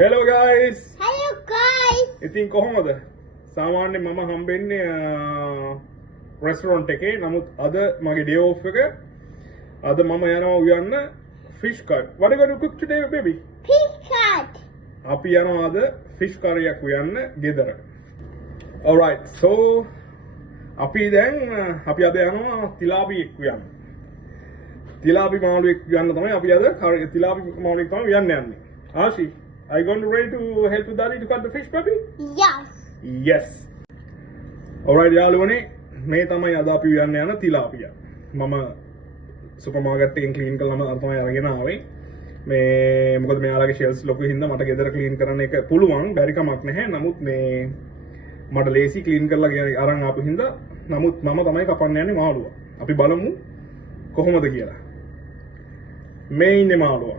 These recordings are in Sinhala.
Hello guys. Hello guys. ඉතින් කොහොමද? සාමාන්‍යයෙන් මම හම්බෙන්නේ රෙස්ටොරන්ට් එකේ. නමුත් අද මගේ day off එක. අද මම යනවා උයන්න fish cut. What are you going to cook today baby? Fish cut. අපි යනවා අද fish curry එකක් උයන්න ගෙදර. Alright. So අපි අද යනවා තිලාපියෙක් උයන්න. තිලාපි මාළුවෙක් උයන්න තමයි අපි අද තිලාපි මාළුවෙක් තමයි උයන්න යන්නේ. Ashi, are you going to ready to help with daddy to cut the fish, baby? Yes. Yes. Alright, යාළුවනේ මේ තමයි අද අපි උයන්න යන තිලාපිය. මම සුපර් මාකට් එකෙන් ක්ලීන් කරලාම තමයි අරගෙන ආවේ. මේ මොකද මෙයාලගේ ෂෙල්ස් ලොකු හින්දා මට ගෙදර ක්ලීන් කරන්න එක පුළුවන්, බැරි කමක් නැහැ. නමුත් මේ මට ලේසි ක්ලීන් කරලා අරන් ආපු හින්දා නමුත් මම තමයි කපන්න යන්නේ මාළුව. අපි බලමු කොහොමද කියලා. මේ ඉන්නේ මාළුව.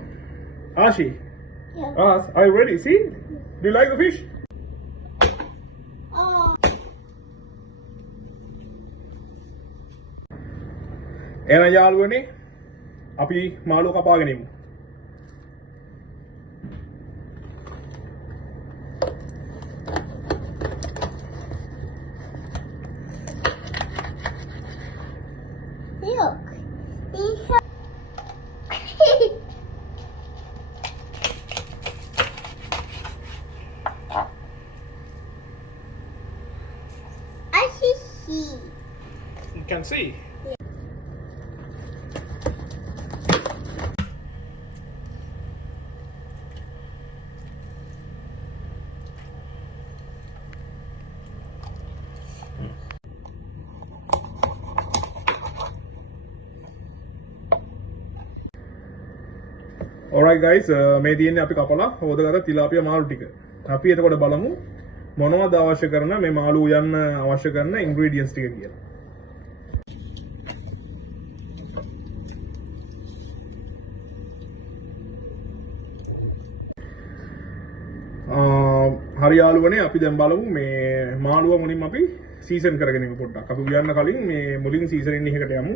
Ashi. Yes. Are you ready? See? Do you like the fish? එහෙනම් යාළුවනේ අපි මාළුව කපාගෙන ඉමු. Look. I see. You can see. Alright guys, මේ තියෙන්නේ අපි කපලා හොදගත්ත තිලාපියා මාළු ටික. අපි එතකොට බලමු මොනවද අවශ්‍ය කරන මේ මාළු උයන්න අවශ්‍ය කරන ingredients ටික කියලා. හරි යාළුවනේ අපි දැන් බලමු මේ මාළුව මුලින්ම අපි සීසන් කරගෙන ඉමු පොඩ්ඩක්. අපි උයන්න කලින් මේ මුලින් සීසනින් එකකට යමු.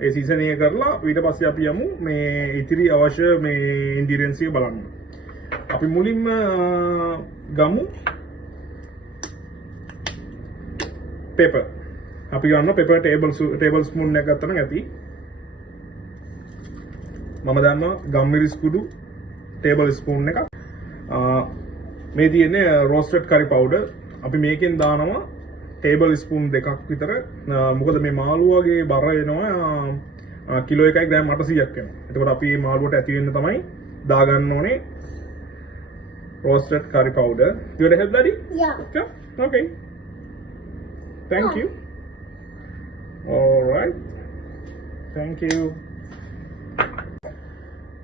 ඒ සීසන් එක කරලා ඊට පස්සේ අපි යමු මේ ඉතිරි අවශ්‍ය මේ ඉන්ග්‍රීඩියන්ට්ස් ටික බලන්න. අපි මුලින්ම ගමු pepper. අපි ගන්න pepper table spoon එකක් ගන්න ඇති. මම දන්නවා ගම්මිරිස් කුඩු table spoon එකක්. මේ තියෙන්නේ roasted curry powder. අපි මේකෙන් දානවා ටේබල් ස්පූන් දෙකක් විතර. මොකද මේ මාළුවගේ බර එනවා කිලෝ 1යි ග්‍රෑම් 800ක් වෙනවා. එතකොට අපි මේ මාළුවට ඇති වෙන්න තමයි දාගන්න ඕනේ roasted curry powder. You want to help daddy? Yeah. Okay. Thank you. All right. Thank you.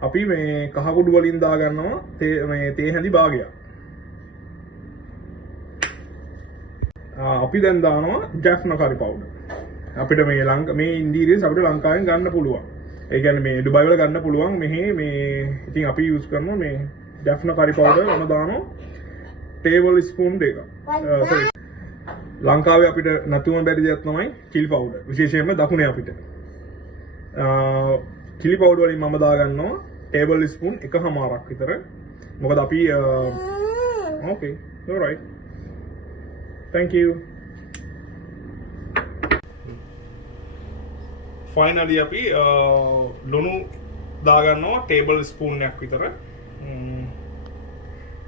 අපි මේ කහකුඩු වලින් දාගන්නවා මේ තේ හැඳි භාගයක්. අපි දැන් දානවා ජැෆ්නා curry powder. අපිට මේ ඉන්ග්‍රීඩියන්ට්ස් අපිට ලංකාවෙන් ගන්න පුළුවන්. ඒ කියන්නේ මේ ඩුබායි වල ගන්න පුළුවන්. මෙහි මේ ඉතින් අපි යූස් කරනවා මේ ජැෆ්නා curry powder මම දානවා ටේබල් ස්පූන් දෙකක්. sorry. ලංකාවේ අපිට නැතුම බැරි දෙයක් තමයි chili powder. විශේෂයෙන්ම දකුණේ අපිට. chili powder වලින් මම දාගන්නවා ටේබල් ස්පූන් 1/2ක් විතර. මොකද අපි okay. all right. Thank you. Finally අපි ලුණු දාගන්නවා ටේබල් ස්පූන් එකක් විතර.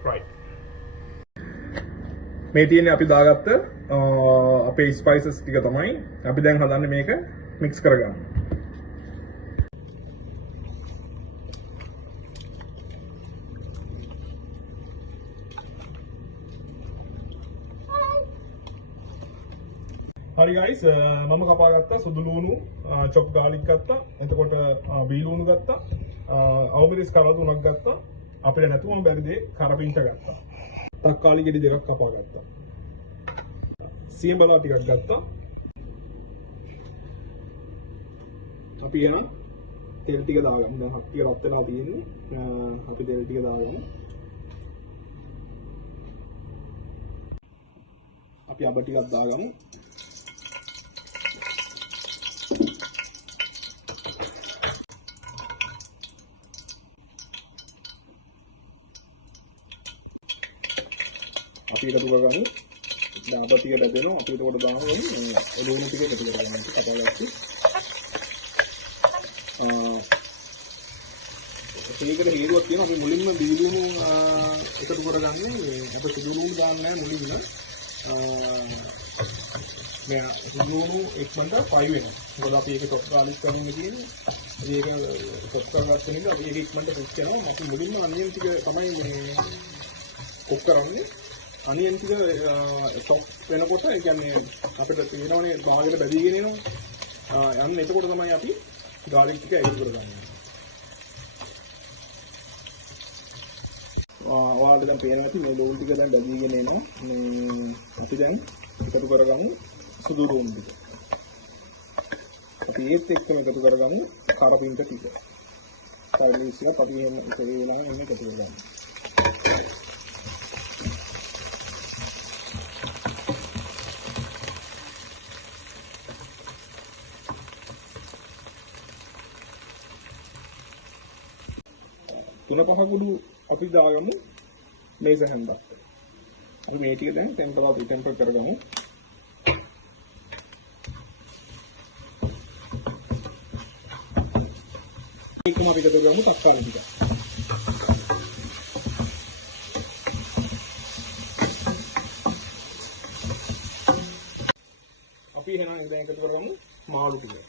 right. මේ තියෙන්නේ අපි දාගත්ත අපේ ස්පයිසස් ටික තමයි. අපි දැන් හදන්නේ මේක මික්ස් කරගන්න. හරි guys, මම කපා ගත්තා සුදු ලුණු, chop garlic ගත්තා. එතකොට බී ලුණු ගත්තා. අවමිරිස් කරල් තුනක් ගත්තා. අපිට නැතුවම බැරි දේ කරපිංච ගත්තා. තක්කාලි ගෙඩි දෙකක් කපා ගත්තා. සියඹලා ටිකක් ගත්තා. අපි එන තෙල් ටික දාගමු. දැන් හක්කිය රත් වෙලා තියෙන්නේ. අපි තෙල් ටික දාගමු. අපි අබ ටිකක් දාගමු. අපි එකතු කරගමු. දැන් අප ටික දැදෙනවා. අපි ඒකට දාමු ලුණු ටික එකතු කරගමු. කපාගත්තු. ඒකට හේතුවක් තියෙනවා. අපි මුලින්ම බීලුණු එකතු කරගන්නේ. අපි සුදු ලුණු දාන්නේ නැහැ මුලින්ම. මේ ලුණු එක්මන්ට පයි වෙනවා. මොකද අපි ඒක ටොප් ගාලික් කරන්නේ කියන්නේ. ඒක ටොප් කරගත්ත නිසා ඒක එක්මන්ට කුක් කරනවා. අපි මුලින්ම අනියන් ටික තමයි මේ කුක් කරන්නේ. අනියන් ටික ටොප් වෙනකොට ඒ කියන්නේ අපිට තියෙනවනේ භාගයට බැදීගෙන එනවා. යන්න එතකොට තමයි අපි ගාලික් ටික එකතු කරගන්නේ. ඔයාලට දැන් පේනවා ඇති මේ ලුණු ටික දැන් බැදීගෙන එනවා. මේ අපි දැන් එකතු කරගමු සුදු ලුණු ටික. අපි ඒත් එක්කම එකතු කරගමු කරපිංක ටික. සයිලිස්ලා අපි එහෙම ඒ වෙලාවෙම එන්න එකතු කරගමු. තුන පහ කුඩු අපි දාගමු මේස හැන්දක්. අපි මේ ටික දැන් ටෙම්පර් කරගමු. ඒකම අපි එකතු කරගමු තක්කාලි ටික. අපි එහෙනම් දැන් එකතු කරගමු මාළු ටික.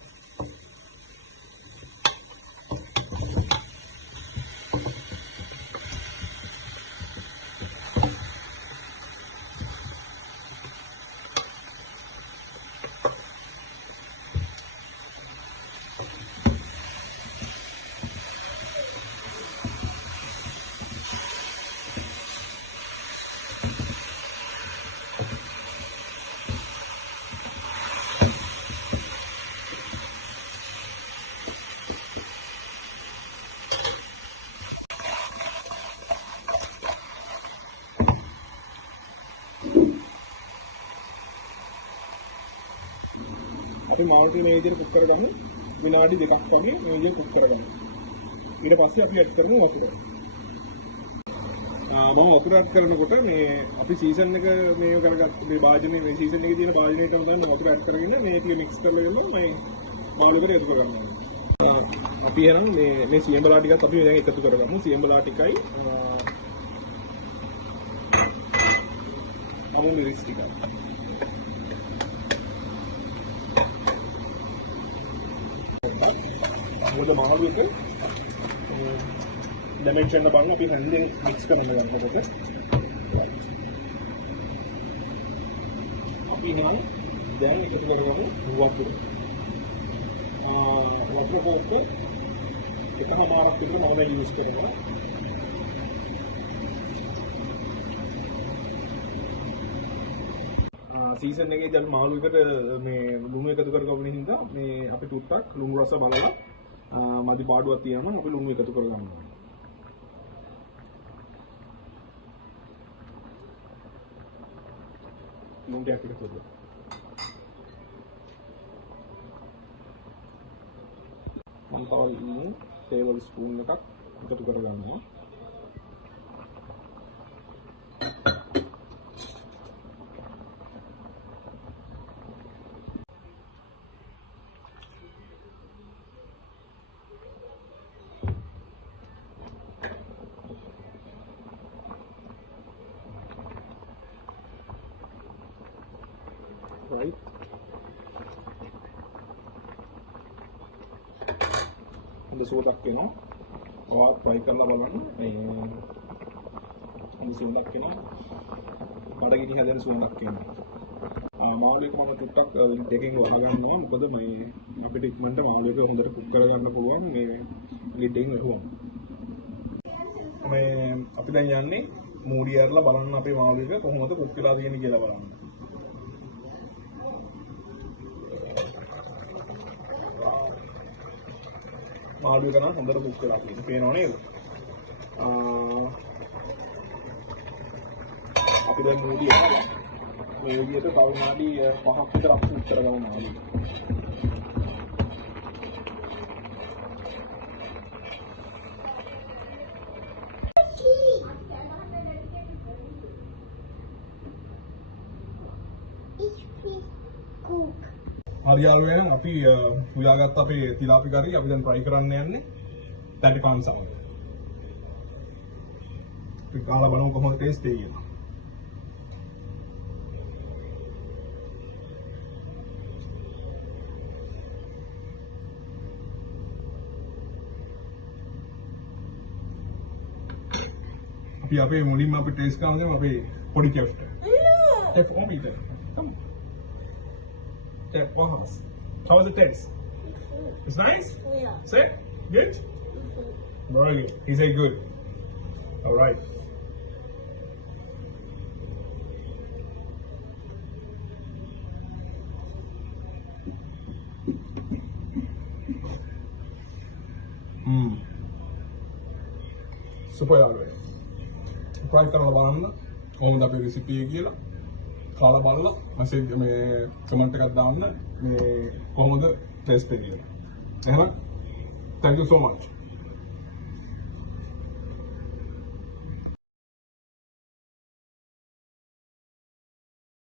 අපි මාළු ටික මේ විදිහට කුක් කරගමු. විනාඩි 2ක් වගේ මේ විදිහට කුක් කරගමු. ඊට පස්සේ අපි ඇඩ් කරමු වතුර. මම වතුර ඇඩ් කරනකොට මේ අපි සීසන් එක මේ කරගත්ත මේ භාජනයේ මේ සීසන් එකේ තියෙන භාජනයටම තමයි වතුර ඇඩ් කරගෙන මේ ටික මික්ස් කරලා මේ මාළු එකට එකතු කරගන්නවා. අපි එහෙනම් මේ සියඹලා ටිකත් අපි දැන් එකතු කරගමු. සියඹලා ටිකයි අමු මිරිස් ටිකයි. මොකද මාළු එක ඩයිමෙන්ෂන් එක බලන්න අපි හැන්දෙන් මික්ස් කරන්න යනකොට අපි නම් දැන් එකතු කරගමු වතුර. වතුර කොටක එකමාරක් විතර මම දැන් යූස් කරනවා. සීසන් එකේ දැන් මාළු එකට මේ ලුණු එකතු කරගන්න හින්දා මේ අපි ටුට්ටක් ලුණු රස බලලා මදි පාඩුවක් තියෙනවා අපි ලුණු එකතු කරගන්නවා. ලුණු ටික එකතු කරලා මම තව ලුණු ටේබල් ස්පූන් එකක් එකතු කරගන්නවා. right. හොඳ සුවඳක් එනවා. ඔයාත් try කරලා බලන්න. මේ හොඳ සුවඳක් එනවා. බඩගිනි හැදෙන සුවඳක් එනවා. මාළු එක මම ටුට්ටක් දෙකෙන් වහගන්නවා. මොකද මේ අපිට ඉක්මනට මාළු එක හොඳට කුක් කරගන්න පුළුවන් මේ ලිඩෙන් වහුවම. මේ අපි දැන් යන්නේ මූඩි ඇරලා බලන්න අපේ මාළු එක කොහොමද කුක් වෙලා තියෙන්නේ කියලා බලන්න. මාළු එක නම් හොඳට කුක් කරලා තියෙනවා. පේනව නේද? අපි දැන් මූඩි එකලා මේ විදිහට තව විනාඩි 5ක් විතර අපි කුක් කරගමු මාළු. හරි යාළුවෝ අපි උයාගත්ත අපේ තිලාපි කරි අපි දැන් try කරන්න යන්නේ තැටි පාන් සමග. අපි කාලා බලමු කොහොමද ටේස්ට් එක කියලා. අපි අපේ මුලින්ම අපි ටේස්ට් කරන ගමන් අපේ පොඩි කෙෆ්ට. Chef Omita. Come. Chef Wahas. How was it taste? It's nice? Yeah. Say? Good? Very good. He said good. Alright. Super යාළුවනේ. try කරලා බලන්න කොහොමද අපේ recipe එක කියලා. කාලා බලලා message මේ comment එකක් දාන්න මේ කොහොමද taste එක කියලා. එහෙනම් thank you so much.